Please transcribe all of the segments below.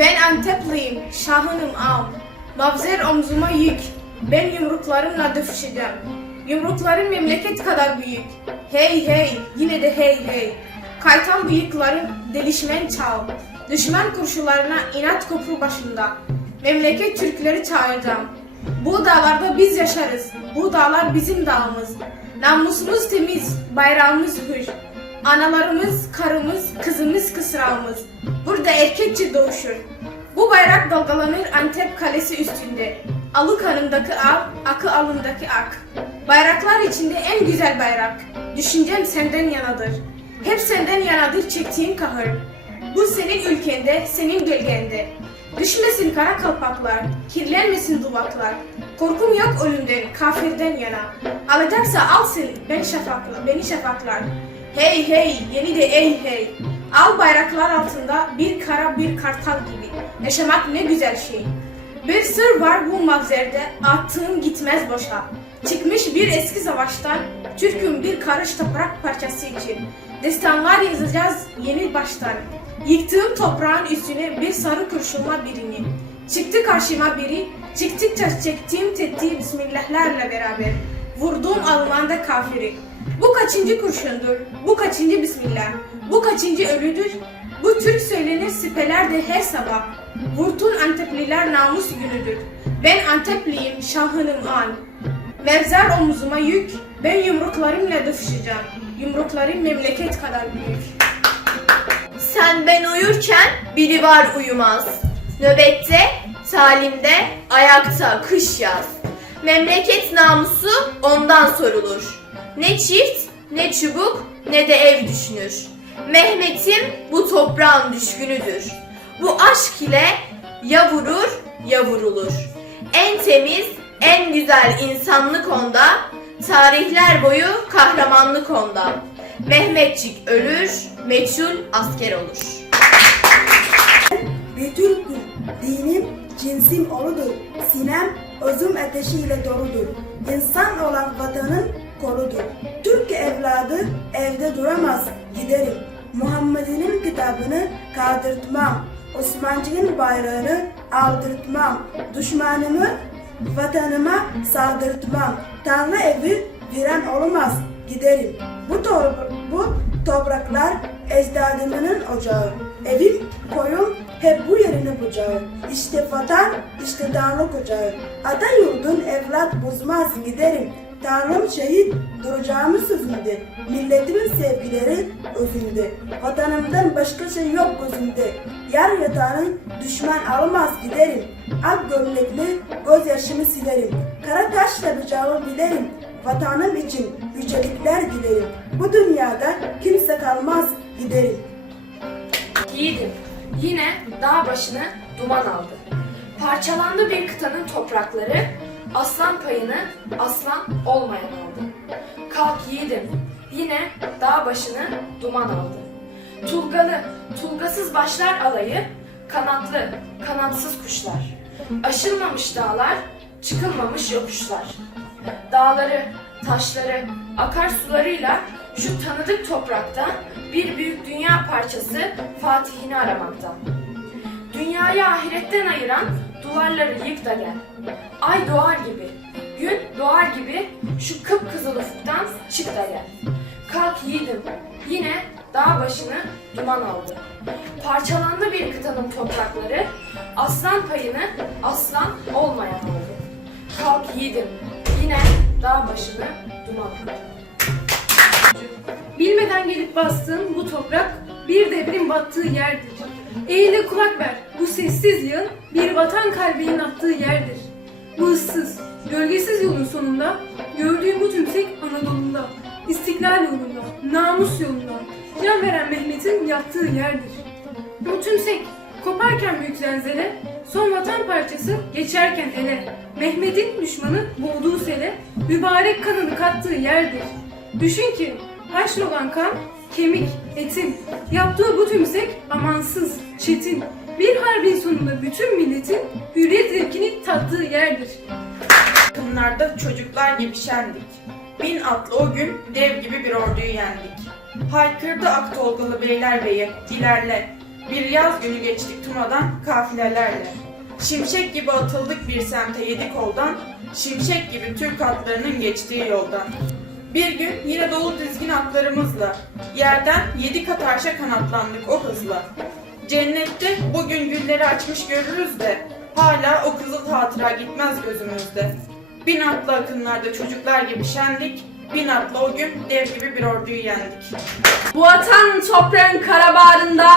Ben Antepliyim, şahınım am. Mavzer omzuma yük. Ben yumruklarımla dövüşeceğim. Yumruklarım memleket kadar büyük. Hey hey, yine de hey hey. Kaytan bıyıklarım delişmen çal. Düşman kurşularına inat köprü başında. Memleket Türkleri çağıracağım. Bu dağlarda biz yaşarız. Bu dağlar bizim dağımız. Namusumuz temiz, bayrağımız hür. Analarımız, karımız, kızımız, kısrağımız. Burada erkekçe doğuşur. Bu bayrak dalgalanır Antep kalesi üstünde. Alı kanımdaki al, akı alındaki ak. Bayraklar içinde en güzel bayrak. Düşüncem senden yanadır. Hep senden yanadır çektiğim kahır. Bu senin ülkende, senin gölgende. Düşmesin kara kalpaklar, kirlenmesin duvaklar. Korkum yok ölümden, kafirden yana. Alacaksa alsın ben şafakla, beni şafaklar. Hey hey, yeni de ey hey. Al bayraklar altında bir kara bir kartal gibi. Yaşamak ne güzel şey. Bir sır var bu mavzerde, attığım gitmez boşa. Çıkmış bir eski savaştan, Türk'üm bir karış toprak parçası için. Destanlar yazacağız yeni baştan. Yıktığım toprağın üstüne bir sarı kurşunla birini. Çıktı karşıma biri, çıktıkça çektiğim tetiği bismillahlarla beraber. Vurduğum Alman'da kafiri. Bu kaçıncı kurşundur, bu kaçıncı bismillah, bu kaçıncı ölüdür, bu Türk söylenir sipelerde her sabah. Vurtun Antepliler namus günüdür. Ben Antepliyim, şahınım an. Mevzer omuzuma yük, ben yumruklarımla dövüşeceğim. Yumruklarım memleket kadar büyük. Sen ben uyurken biri var uyumaz. Nöbette, talimde, ayakta, kış yaz. Memleket namusu ondan sorulur. Ne çift, ne çubuk, ne de ev düşünür. Mehmet'im bu toprağın düşkünüdür. Bu aşk ile ya vurur ya vurulur. En temiz, en güzel insanlık onda, tarihler boyu kahramanlık onda. Mehmetçik ölür, meçhul asker olur. Bir Türk'üm, dinim, cinsim oludur. Sinem, özüm ateşiyle doludur. İnsan olan vatanın koludur. Türk evladı evde duramaz, giderim. Muhammed'in kitabını kaldırtmam. Osmancı'nın bayrağını aldırtmam. Düşmanımı vatanıma saldırtmam. Tanrı evi viran olmaz, giderim. Bu, tor- bu topraklar ecdadımın ocağı. Evim, koyum hep bu yerini bucağı. İşte vatan, işte Tanrı kucağı. Ata yurdun evlat bozmaz giderim. Tanrım şehit duracağımı sözünde. Milletimin sevgileri özünde. Vatanımdan başka şey yok gözümde. Yar yatağının düşman almaz giderim. Ak gömlekli gözyaşımı silerim. Kara taşla bıçağı bilerim. Vatanım için yücelikler dilerim. Bu dünyada kimse kalmaz giderim. Yiğidim, yine dağ başını duman aldı. Parçalandı bir kıtanın toprakları, aslan payını aslan olmayan aldı. Kalk yiğidim, yine dağ başını duman aldı. Tulgalı, tulgasız başlar alayı, kanatlı, kanatsız kuşlar. Aşılmamış dağlar, çıkılmamış yokuşlar. Dağları, taşları, akarsularıyla şu tanıdık toprakta bir büyük dünya parçası Fatih'ini aramakta. Dünyayı ahiretten ayıran duvarları yık da gel. Ay doğar gibi, gün doğar gibi şu kıpkızıl ufuktan çık da gel. Kalk yiğidim, yine dağ başını duman aldı. Parçalandı bir kıtanın toprakları, aslan payını aslan olmayan aldı. Kalk yiğidim, yine dağ başını duman aldı. Bilmeden gelip bastığın bu toprak bir devrin battığı yerdir. Eğil de kulak ver. Bu sessiz yığın bir vatan kalbinin attığı yerdir. Bu ıssız, gölgesiz yolun sonunda gördüğüm bu tümsek Anadolu'nda, istiklal yolunda, namus yolunda, can veren Mehmet'in yattığı yerdir. Bu tümsek koparken büyük zelzele, son vatan parçası geçerken ele, Mehmet'in düşmanı boğduğu sele, mübarek kanını kattığı yerdir. Düşün ki haşrolan kan, kemik, etin, yaptığı bu tümsek amansız, çetin, bir harbin sonunda bütün milletin hürriyet zevkini tattığı yerdir. Yakınlarda çocuklar gibi şendik. Bin atlı o gün dev gibi bir orduyu yendik. Haykırdı ak tolgalı beylerbeyi, ilerle. Bir yaz günü geçtik Tuma'dan kafilelerle. Şimşek gibi atıldık bir semte yedi koldan, şimşek gibi Türk atlarının geçtiği yoldan. Bir gün yine dolu dizgin atlarımızla, yerden yedi kat arşa kanatlandık o hızla. Cennette bugün gülleri açmış görürüz de, hala o kızıl hatıra gitmez gözümüzde. Bin atlı akınlarda çocuklar gibi şendik, bin atlı o gün dev gibi bir orduyu yendik. Bu atan toprağın kara bağrında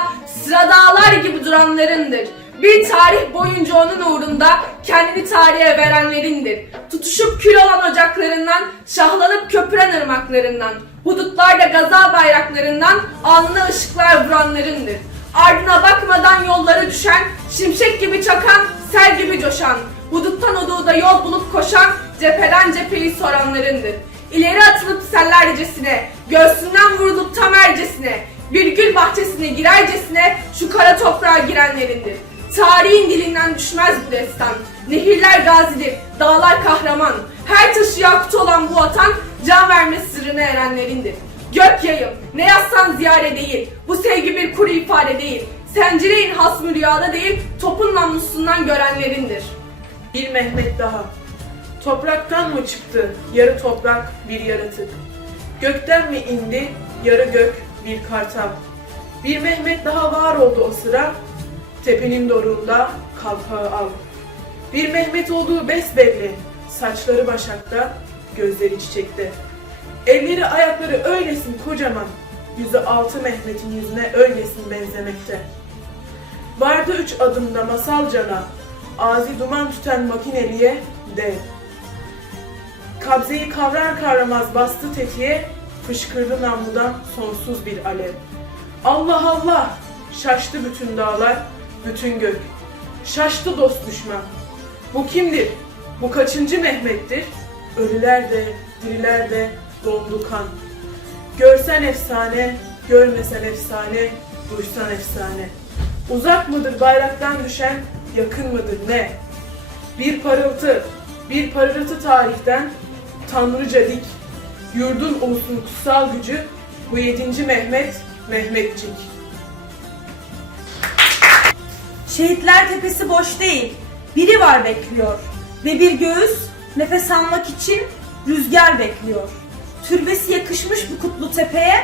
sıra dağlar gibi duranlarındır. Bir tarih boyunca onun uğrunda kendini tarihe verenlerindir. Tutuşup kül olan ocaklarından, şahlanıp köpüren ırmaklarından, hudutlarda gaza bayraklarından alnına ışıklar vuranlarındır. Ardına bakmadan yollara düşen, şimşek gibi çakan, sel gibi coşan, huduttan hududa yol bulup koşan, cepheden cepheyi soranlarındır. İleri atılıp sellercesine, göğsünden vurulup tam ercesine, bir gül bahçesine girercesine şu kara toprağa girenlerindir. Tarihin dilinden düşmez bu destan. Nehirler gazidir, dağlar kahraman. Her taşı yakut olan bu vatan, can verme sırrına erenlerindir. Gök yayım, ne yazsan ziyare değil. Bu sevgi bir kuru ifade değil. Sencereyin hasmı rüyada değil, topun namusundan görenlerindir. Bir Mehmet daha. Topraktan mı çıktı yarı toprak bir yaratık? Gökten mi indi yarı gök bir kartal? Bir Mehmet daha var oldu o sıra. Tepenin doruğunda kalpağı al. Bir Mehmet olduğu besbelli. Saçları başakta, gözleri çiçekte. Elleri ayakları öylesin kocaman. Yüzü altı Mehmet'in yüzüne öylesin benzemekte. Vardı üç adımda masalcana, ağzı duman tüten makineliye de. Kabzeyi kavrar kavramaz bastı tetiğe, fışkırdı namludan sonsuz bir alev. Allah Allah! Şaştı bütün dağlar, bütün gök. Şaştı dost düşman. Bu kimdir? Bu kaçıncı Mehmet'tir? Ölüler de, diriler de dondu kan. Görsen efsane, görmesen efsane, duysan efsane. Uzak mıdır bayraktan düşen, yakın mıdır ne? Bir parıltı, bir parıltı tarihten, tanrıca dik. Yurdun ulusun kutsal gücü, bu yedinci Mehmet, Mehmetçik. Şehitler tepesi boş değil. Biri var bekliyor. Ve bir göğüs nefes almak için rüzgar bekliyor. Türbesi yakışmış bu kutlu tepeye.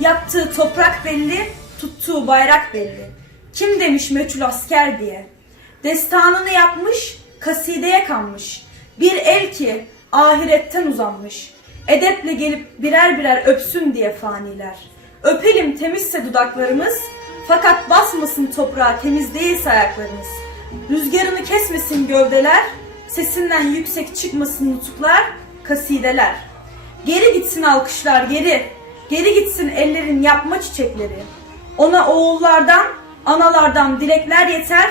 Yaktığı toprak belli, tuttuğu bayrak belli. Kim demiş meçhul asker diye. Destanını yapmış, kasideye kanmış. Bir el ki ahiretten uzanmış. Edeple gelip birer birer öpsün diye faniler. Öpelim temizse dudaklarımız, fakat basmasın toprağa temiz değilse ayaklarımız. Rüzgarını kesmesin gövdeler, sesinden yüksek çıkmasın nutuklar, kasideler. Geri gitsin alkışlar geri, geri gitsin ellerin yapma çiçekleri. Ona oğullardan, analardan dilekler yeter,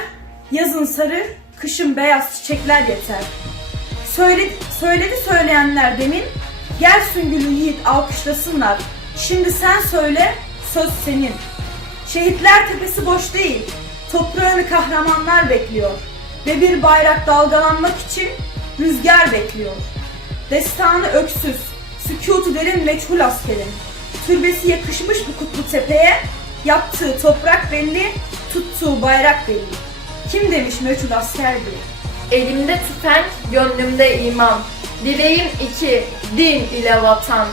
yazın sarı, kışın beyaz çiçekler yeter. Söyledi, söyledi söyleyenler demin, gel süngülü yiğit alkışlasınlar. Şimdi sen söyle, söz senin. Şehitler tepesi boş değil. Toprağını kahramanlar bekliyor. Ve bir bayrak dalgalanmak için rüzgar bekliyor. Destanı öksüz, sükutu derin meçhul askerin. Türbesi yakışmış bu kutlu tepeye, yaptığı toprak belli, tuttuğu bayrak belli. Kim demiş meçhul asker. Elimde tüfek, gönlümde iman. Dileğim iki, din ile vatan.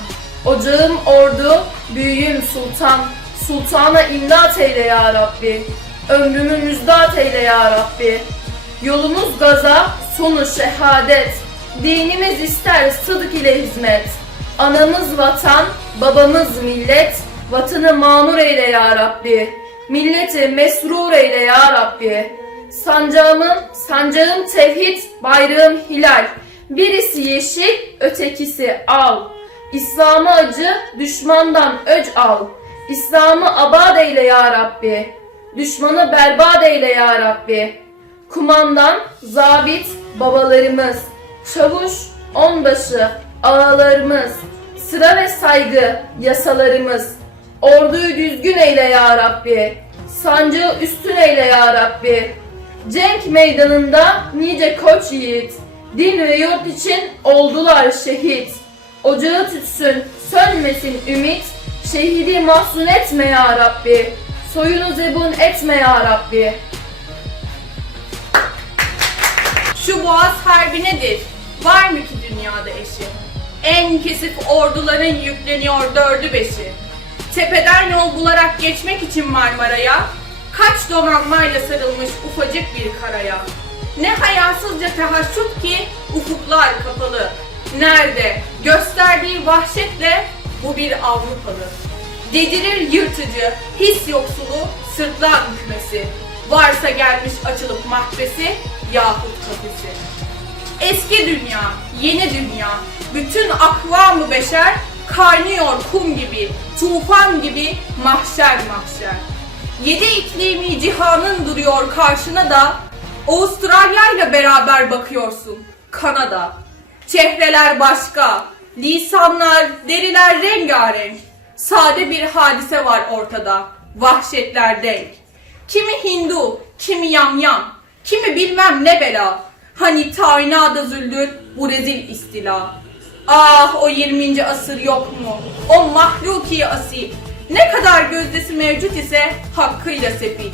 Ocağım ordu, büyüğüm sultan. Sultana imdat eyle ya Rabbi. Ömrümü müjdat eyle ya Rabbi. Yolumuz gaza, sonu şehadet. Dinimiz ister sıdk ile hizmet. Anamız vatan, babamız millet. Vatanı mamur eyle ya Rabbi. Milleti mesrur eyle ya Rabbi. Sancağımın, sancağım tevhid, bayrağım hilal. Birisi yeşil, ötekisi al. İslam'ı acı, düşmandan öc al. İslam'ı abad eyle ya Rabbi. Düşmanı berbat eyle ya Rabbi. Kumandan, zabit, babalarımız. Çavuş, onbaşı, ağalarımız. Sıra ve saygı, yasalarımız. Orduyu düzgün eyle ya Rabbi. Sancağı üstün eyle ya Rabbi. Cenk meydanında nice koç yiğit. Din ve yurt için oldular şehit. Ocağı tütsün, sönmesin ümit. Şehidi mahzun etme ya Rabbi. Soyunu zebun etme ya Rabbi. Şu boğaz harbi nedir? Var mı ki dünyada eşi? En kesif orduların yükleniyor dördü beşi. Tepeden yol bularak geçmek için Marmara'ya, kaç donanmayla sarılmış ufacık bir karaya. Ne hayasızca tehaşşut ki ufuklar kapalı. Nerede? Gösterdiği vahşetle bu bir Avrupalı. Dedirir yırtıcı, his yoksulu, sırtlan hükmesi. Varsa gelmiş açılıp mahbesi yahut kafesi. Eski dünya, yeni dünya, bütün akvamı beşer kaynıyor kum gibi, tufan gibi mahşer mahşer. Yedi iklimi cihanın duruyor karşına da Avustralya ile beraber bakıyorsun Kanada. Çehreler başka, lisanlar, deriler rengarenk. Sade bir hadise var ortada, vahşetler denk. Kimi Hindu, kimi yamyam, kimi bilmem ne bela. Hani tainada züldür bu rezil istila. Ah o 20. asır yok mu? O mahluki asil. Ne kadar gözdesi mevcut ise hakkıyla sefil.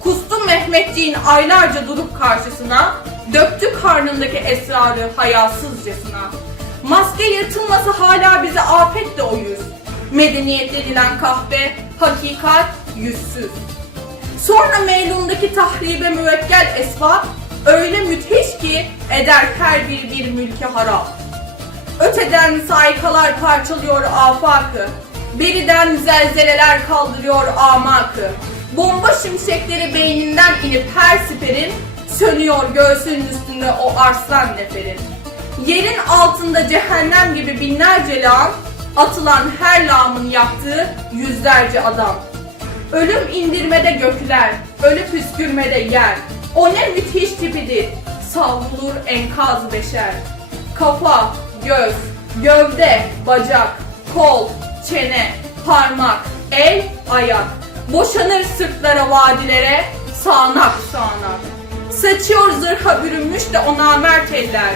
Kustu Mehmetciğin aylarca durup karşısına, döktü karnındaki esrarı hayasızcasına. Maske yırtılmasa hala bize afet de o yüz. Medeniyet denilen kahve, hakikat yüzsüz. Sonra meylundaki tahribe müvekkel esbab öyle müthiş ki eder her biri bir mülke harap. Öteden saykalar parçalıyor afakı, beriden zelzeleler kaldırıyor amakı. Bomba şimşekleri beyninden inip her siperin, sönüyor göğsünün üstünde o arslan neferin. Yerin altında cehennem gibi binlerce lağım, atılan her lağımın yaktığı yüzlerce adam. Ölüm indirmede gökler, ölü püskürmede yer. O ne müthiş tipidir, savrulur enkaz beşer. Kafa, göz, gövde, bacak, kol, çene, parmak, el, ayak. Boşanır sırtlara vadilere, sağanak sağanak. Saçıyor zırha bürünmüş de o namert eller.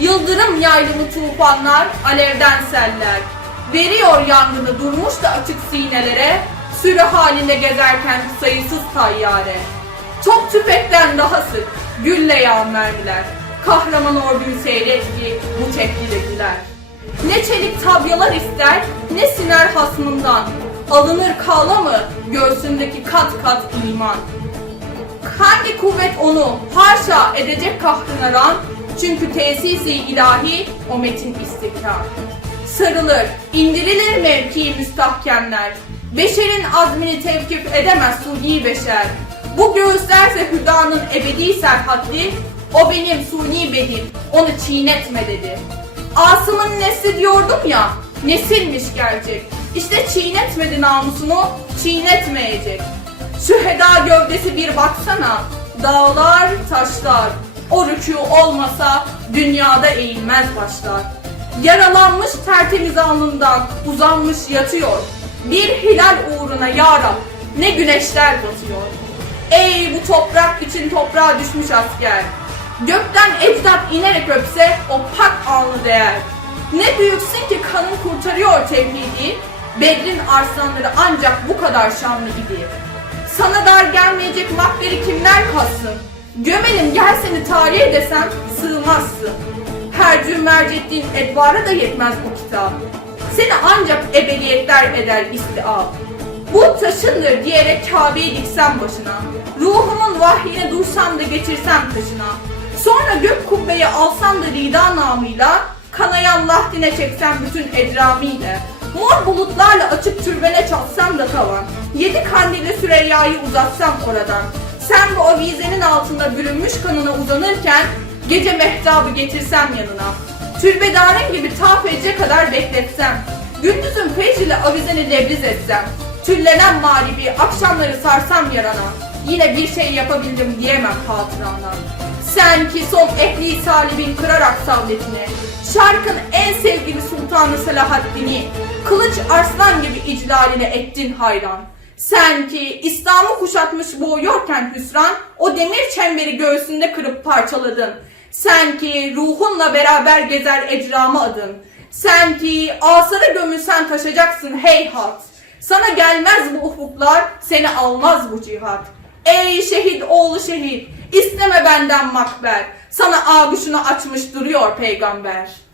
Yıldırım yaylımı tufanlar, alevden seller. Veriyor yangını durmuş da açık sinelere, sürü halinde gezerken sayısız tayyare. Çok tüfekten daha sık, gülle yağan mermiler. Kahraman orduyu seyret ki bu tepkide güler. Ne çelik tabyalar ister, ne siner hasmından. Alınır kağla mı göğsündeki kat kat iman. Hangi kuvvet onu haşa edecek kahrına ran? Çünkü tesisi ilahi o metin istikrar. Sarılır, indirilir mevki müstahkemler. Beşerin azmini tevkif edemez suni beşer. Bu göğüslerse hüdanın ebedi serhatli, o benim suni bedim, onu çiğnetme dedi. Asım'ın nesli diyordum ya, nesilmiş gerçek. İşte çiğnetmedi namusunu, çiğnetmeyecek. Şu heda gövdesi bir baksana, dağlar, taşlar. O rükû olmasa dünyada eğilmez başlar. Yaralanmış tertemiz alnından uzanmış yatıyor. Bir hilal uğruna ya Rab, ne güneşler batıyor. Ey bu toprak için toprağa düşmüş asker. Gökten ecdat inerek öpse o pak alnı değer. Ne büyüksün ki kanın kurtarıyor tevhidi. Bedrin arslanları ancak bu kadar şanlı idi. Sana dar gelmeyecek mahveri kimler kassın? Gömelim gel seni tarihe desem sığmazsın. Her cüm mercettiğin edvara da yetmez bu kitap. Seni ancak ebediyetler eder istiab. Bu taşındır diyerek Kabe'yi diksem başına. Ruhumun vahyine dursam da geçirsem taşına. Sonra gök kubbeyi alsam da rida namıyla, kanayan lahdine çeksem bütün edramiyle. Mor bulutlarla açıp türbene çalsam da tavan. Yedi kandille Süreyya'yı uzatsam oradan. Sen bu avizenin altında bürünmüş kanına uzanırken, gece mehtabı getirsem yanına. Türbedarın gibi ta fecre kadar bekletsem. Gündüzün fecr avizeni lebriz etsem. Tüllenen mağribi akşamları sarsam yarana. Yine bir şey yapabildim diyemem hatırana. Sen ki son ehli salibin kırarak savletini. Şarkın en sevgili sultanı Selahaddin'i. Kılıç arslan gibi iclaline ettin hayran. Sen ki İslam'ı kuşatmış boğuyorken hüsran, o demir çemberi göğsünde kırıp parçaladın. Sen ki ruhunla beraber gezer ecramı adın. Sen ki asara gömülsen taşacaksın heyhat. Sana gelmez bu ufuklar, seni almaz bu cihat. Ey şehit oğlu şehit, isteme benden makber. Sana ağuşunu açmış duruyor peygamber.